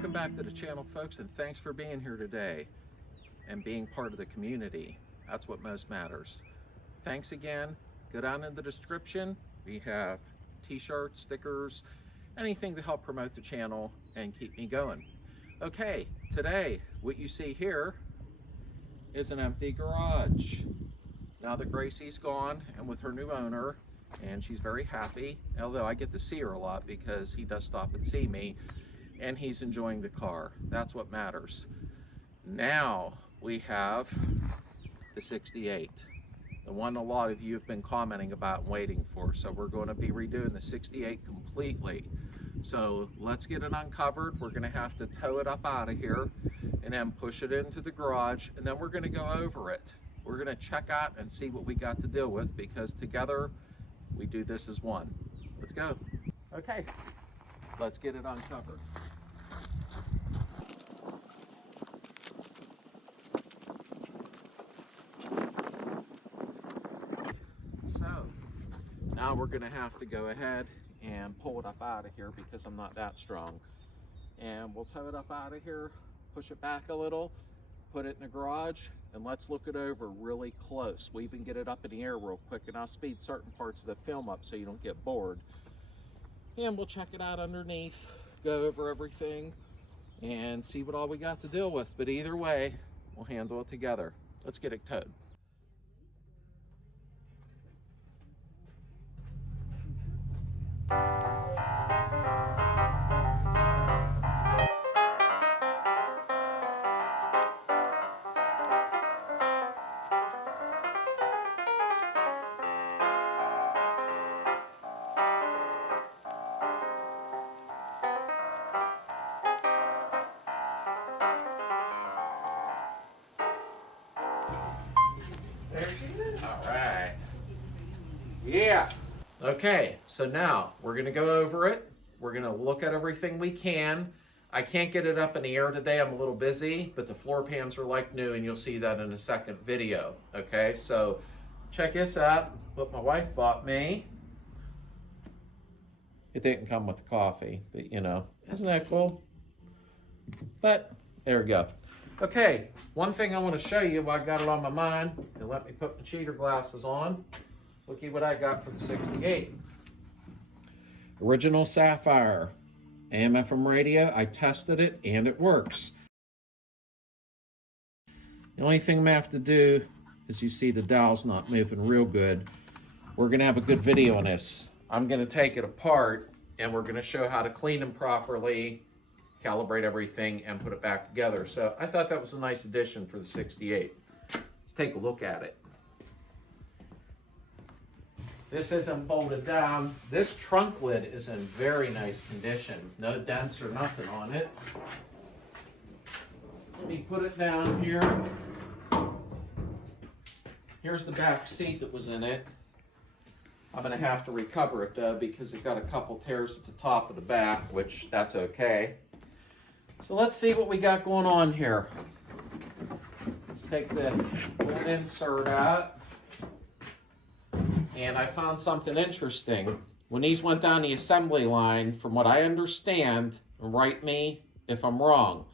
Welcome back to the channel, folks, and thanks for being here today and being part of the community. That's what most matters. Thanks again. Go down in the description. We have t-shirts, stickers, anything to help promote the channel and keep me going. Okay, today what you see here is an empty garage. Now that Gracie's gone and with her new owner, and she's very happy, although I get to see her a lot because he does stop and see me, and he's enjoying the car. That's what matters. Now we have the 68, the one a lot of you have been commenting about and waiting for. So we're going to be redoing the 68 completely. So let's get it uncovered. We're going to have to tow it up out of here and then push it into the garage, and then we're going to go over it. We're going to check out and see what we got to deal with, because together we do this as one. Let's go. Okay, let's get it uncovered. So now we're going to have to go ahead and pull it up out of here because I'm not that strong. And we'll tow it up out of here, push it back a little, put it in the garage, and let's look it over really close. We even get it up in the air real quick, and I'll speed certain parts of the film up so you don't get bored. And we'll check it out underneath, go over everything, and see what all we got to deal with. But either way, we'll handle it together. Let's get it towed. There she is. All right. Yeah. Okay, so now we're going to go over it. We're going to look at everything we can. I can't get it up in the air today. I'm a little busy, but the floor pans are like new, and you'll see that in a second video. Okay, so check this out, what my wife bought me. It didn't come with the coffee, but you know, isn't that cool? But there we go. Okay, one thing I want to show you while I got it on my mind, and let me put my cheater glasses on. Looky what I got for the 68. Original Sapphire, AM/FM radio. I tested it and it works. The only thing I'm gonna have to do is, you see the dial's not moving real good. We're gonna have a good video on this. I'm gonna take it apart and we're gonna show how to clean them properly, calibrate everything, and put it back together. So I thought that was a nice addition for the 68. Let's take a look at it. This isn't bolted down. This trunk lid is in very nice condition. No dents or nothing on it. Let me put it down here. Here's the back seat that was in it. I'm gonna have to recover it though, because it got a couple tears at the top of the back, which that's okay. So let's see what we got going on here. Let's take the old insert out. And I found something interesting. When these went down the assembly line, from what I understand, and write me if I'm wrong,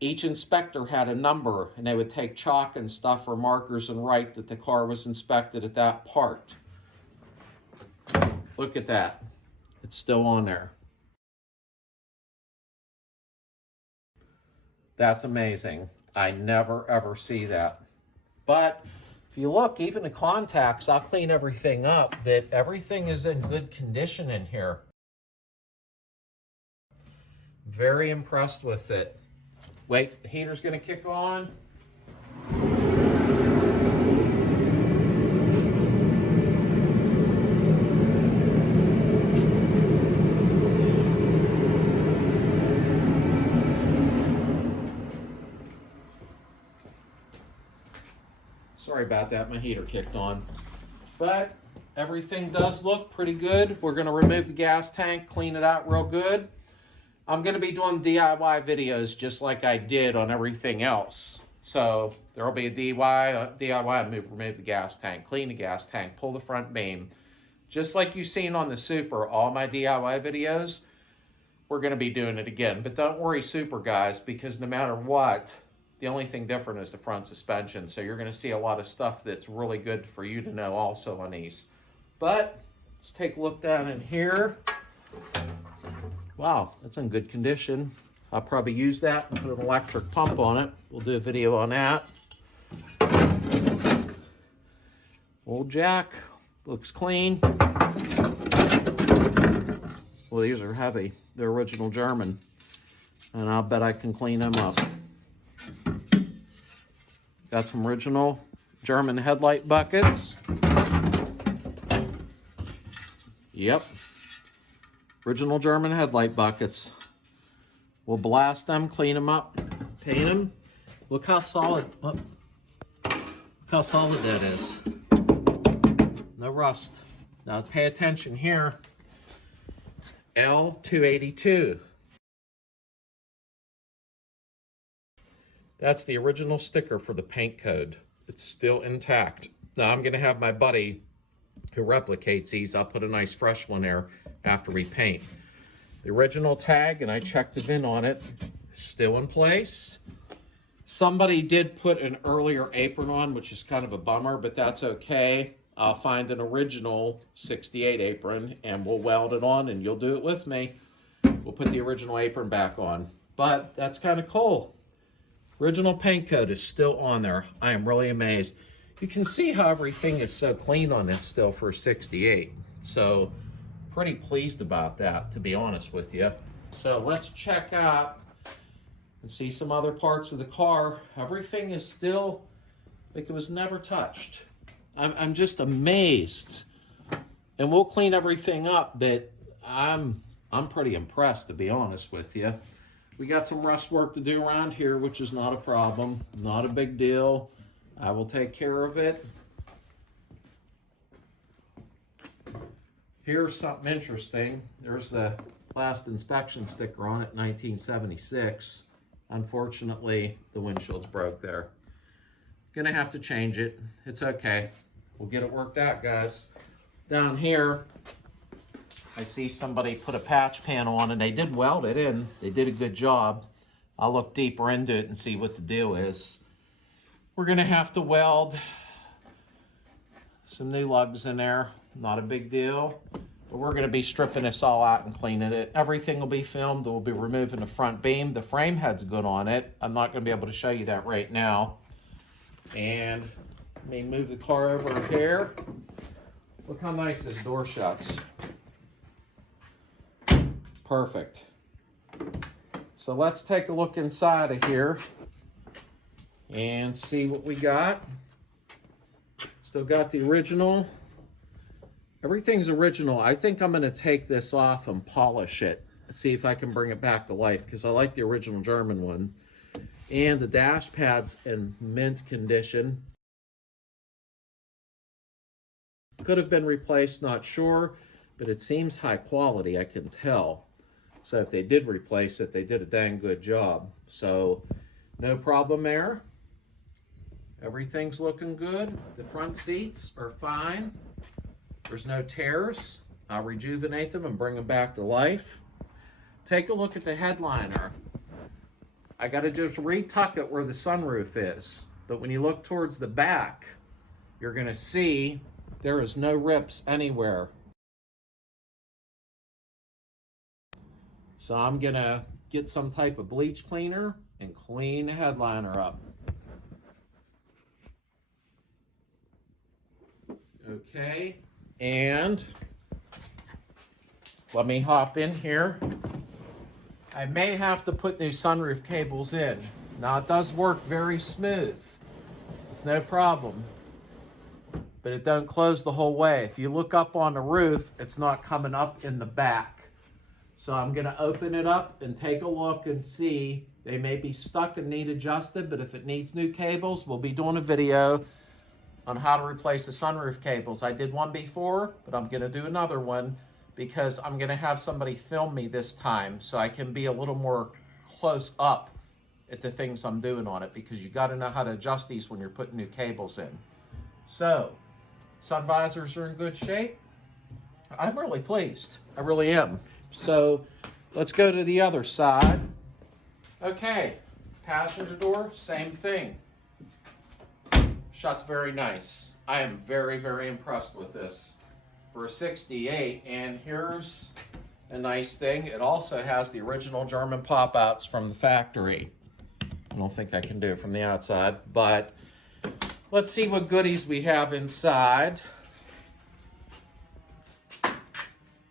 each inspector had a number, and they would take chalk and stuff or markers and write that the car was inspected at that part. Look at that. It's still on there. That's amazing. I never ever see that. But if you look, even the contacts, I'll clean everything up, that everything is in good condition in here. Very impressed with it. Wait, the heater's gonna kick on. Sorry about that, my heater kicked on. But everything does look pretty good. We're gonna remove the gas tank, clean it out real good. I'm gonna be doing DIY videos just like I did on everything else. So there'll be a DIY, remove the gas tank, clean the gas tank, pull the front beam. Just like you've seen on the Super, all my DIY videos, we're going to be doing it again. But don't worry, super guys, because no matter what, the only thing different is the front suspension. So you're going to see a lot of stuff that's really good for you to know also on these. But let's take a look down in here. Wow, that's in good condition. I'll probably use that and put an electric pump on it. We'll do a video on that. Old jack, looks clean. Well, these are heavy. They're original German. And I'll bet I can clean them up. Got some original German headlight buckets. Yep. Original German headlight buckets. We'll blast them, clean them up, paint them. Look how solid, look how solid that is. No rust. Now pay attention here. L282. That's the original sticker for the paint code. It's still intact. Now I'm gonna have my buddy who replicates these, I'll put a nice fresh one there after we paint. The original tag, and I checked the VIN on it, still in place. Somebody did put an earlier apron on, which is kind of a bummer, but that's okay. I'll find an original 68 apron and we'll weld it on and you'll do it with me. We'll put the original apron back on. But that's kind of cool. Original paint code is still on there. I am really amazed. You can see how everything is so clean on this still for a 68. So pretty pleased about that, to be honest with you. So let's check out and see some other parts of the car. Everything is still like it was never touched. I'm just amazed. And we'll clean everything up, but I'm pretty impressed, to be honest with you. We got some rust work to do around here, which is not a problem, not a big deal. I will take care of it. Here's something interesting. There's the last inspection sticker on it, 1976. Unfortunately, the windshield's broke there. Gonna have to change it. It's okay. We'll get it worked out, guys. Down here, I see somebody put a patch panel on and they did weld it in. They did a good job. I'll look deeper into it and see what the deal is. We're gonna have to weld some new lugs in there. Not a big deal. But we're gonna be stripping this all out and cleaning it. Everything will be filmed. We'll be removing the front beam. The frame head's good on it. I'm not gonna be able to show you that right now. And let me move the car over here. Look how nice this door shuts. Perfect. So let's take a look inside of here and see what we got. Still got the original. Everything's original. I think I'm gonna take this off and polish it. See if I can bring it back to life because I like the original German one. And the dash pad's in mint condition. Could have been replaced, not sure, but it seems high quality, I can tell. So if they did replace it, they did a dang good job. So no problem there. Everything's looking good. The front seats are fine. There's no tears. I'll rejuvenate them and bring them back to life. Take a look at the headliner. I gotta just retuck it where the sunroof is. But when you look towards the back, you're gonna see there is no rips anywhere. So I'm gonna get some type of bleach cleaner and clean the headliner up. Okay, and let me hop in here. I may have to put new sunroof cables in. Now it does work very smooth. It's no problem. But it doesn't close the whole way. If you look up on the roof, it's not coming up in the back. So I'm gonna open it up and take a look and see. They may be stuck and need adjusted, but if it needs new cables, we'll be doing a video on how to replace the sunroof cables. I did one before, but I'm gonna do another one because I'm gonna have somebody film me this time so I can be a little more close up at the things I'm doing on it because you gotta know how to adjust these when you're putting new cables in. So, sun visors are in good shape. I'm really pleased, I really am. So let's go to the other side. Okay, passenger door, same thing. Shuts very nice. I am very, very impressed with this for a 68. And here's a nice thing. It also has the original German pop-outs from the factory. I don't think I can do it from the outside, but let's see what goodies we have inside.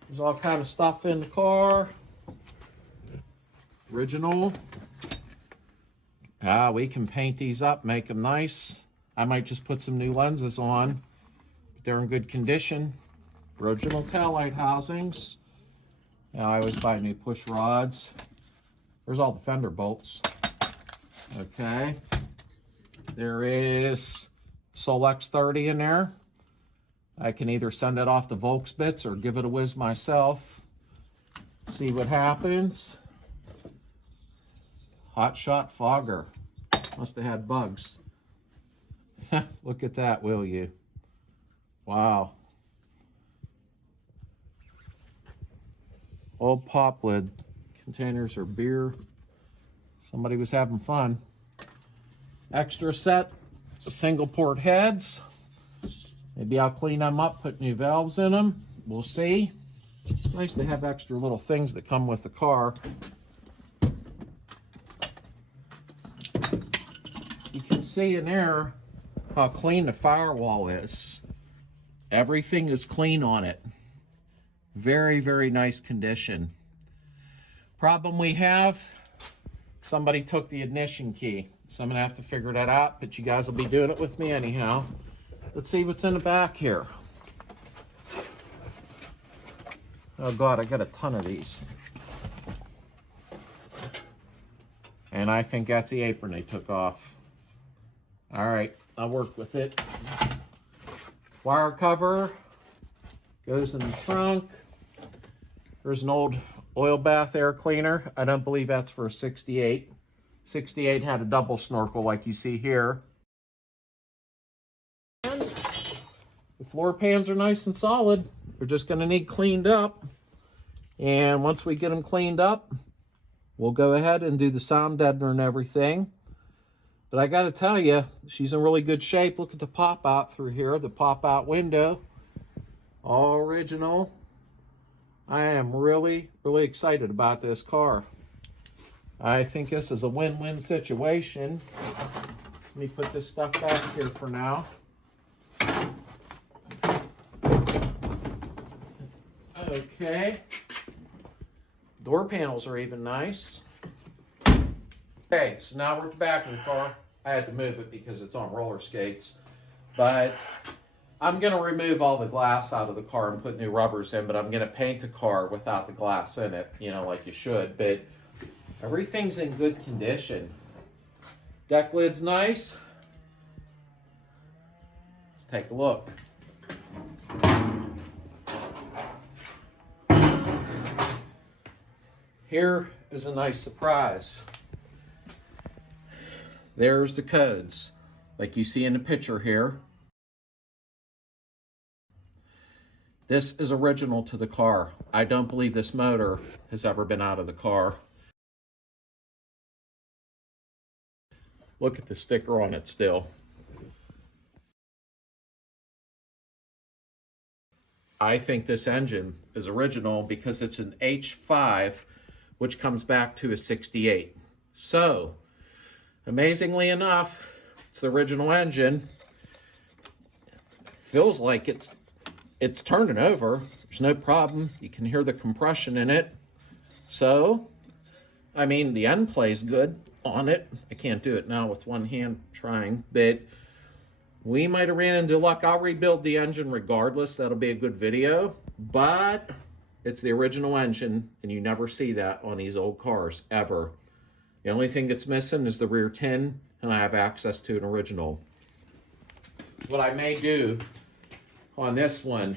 There's all kind of stuff in the car. Original. We can paint these up, make them nice. I might just put some new lenses on, but they're in good condition. Original taillight housings. Now I always buy new push rods. There's all the fender bolts. Okay. There is Solex 30 in there. I can either send it off to Volksbits or give it a whiz myself. See what happens. Hot shot fogger. Must have had bugs. Look at that, will you? Wow. Old pop lid containers or beer. Somebody was having fun. Extra set of single port heads. Maybe I'll clean them up, put new valves in them. We'll see. It's nice to have extra little things that come with the car. You can see in there how clean the firewall is. Everything is clean on it. Very, very nice condition. Problem we have, somebody took the ignition key. So I'm gonna have to figure that out, but you guys will be doing it with me anyhow. Let's see what's in the back here. Oh God, I got a ton of these. And I think that's the apron they took off. All right, I'll work with it. Wire cover goes in the trunk. There's an old oil bath air cleaner. I don't believe that's for a 68. 68 had a double snorkel like you see here. And the floor pans are nice and solid. They're just gonna need cleaned up. And once we get them cleaned up, we'll go ahead and do the sound deadener and everything. But I gotta tell you, she's in really good shape. Look at the pop out through here, the pop out window. All original. I am really, really excited about this car. I think this is a win-win situation. Let me put this stuff back here for now. Okay. Door panels are even nice. Okay, so now we're at the back of the car. I had to move it because it's on roller skates. But I'm gonna remove all the glass out of the car and put new rubbers in, but I'm gonna paint the car without the glass in it, you know, like you should. But everything's in good condition. Deck lid's nice. Let's take a look. Here is a nice surprise. There's the codes, like you see in the picture here. This is original to the car. I don't believe this motor has ever been out of the car. Look at the sticker on it still. I think this engine is original because it's an H5, which comes back to a 68. So, amazingly enough, it's the original engine. Feels like it's turning over. There's no problem. You can hear the compression in it. So, I mean, the end plays good on it. I can't do it now with one hand trying, but we might have ran into luck. I'll rebuild the engine regardless. That'll be a good video, but it's the original engine, and you never see that on these old cars, ever. The only thing that's missing is the rear tin, and I have access to an original. What I may do on this one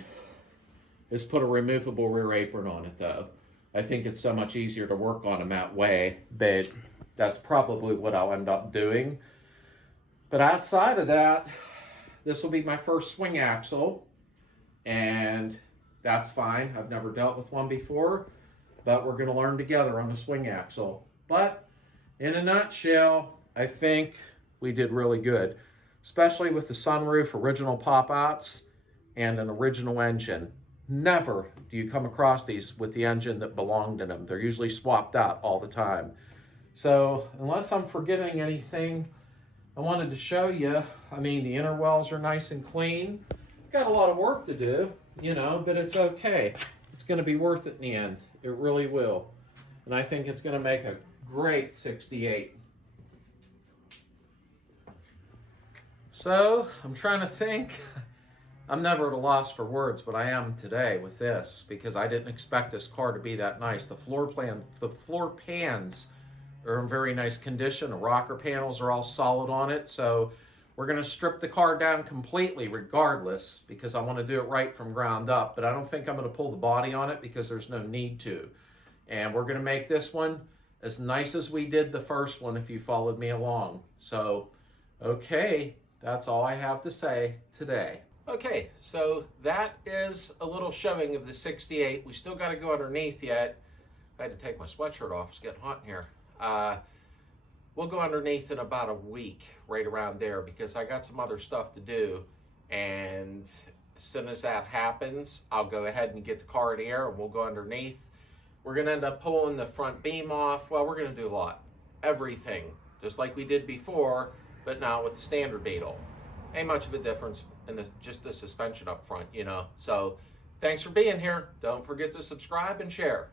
is put a removable rear apron on it, though. I think it's so much easier to work on them that way, but that's probably what I'll end up doing. But outside of that, this will be my first swing axle, and that's fine. I've never dealt with one before. but we're going to learn together on the swing axle. But in a nutshell, I think we did really good, especially with the sunroof, original pop-outs, and an original engine. Never do you come across these with the engine that belonged in them. They're usually swapped out all the time. So unless I'm forgetting anything, I wanted to show you, I mean, the inner wells are nice and clean. Got a lot of work to do, you know, but it's okay. It's going to be worth it in the end. It really will. And I think it's going to make a great 68. So I'm trying to think. I'm never at a loss for words, but I am today with this because I didn't expect this car to be that nice. The floor pans are in very nice condition. The rocker panels are all solid on it. So we're going to strip the car down completely regardless because I want to do it right from ground up. But I don't think I'm going to pull the body on it because there's no need to. And we're going to make this one as nice as we did the first one if you followed me along. So, okay, that's all I have to say today. Okay, so that is a little showing of the 68. We still got to go underneath yet. I had to take my sweatshirt off. It's getting hot in here. We'll go underneath in about a week, right around there, because I got some other stuff to do. And as soon as that happens, I'll go ahead and get the car in the air and we'll go underneath. We're going to end up pulling the front beam off. Well, we're going to do a lot. Everything, just like we did before, but now with the standard Beetle. Ain't much of a difference in just the suspension up front, you know. So thanks for being here. Don't forget to subscribe and share.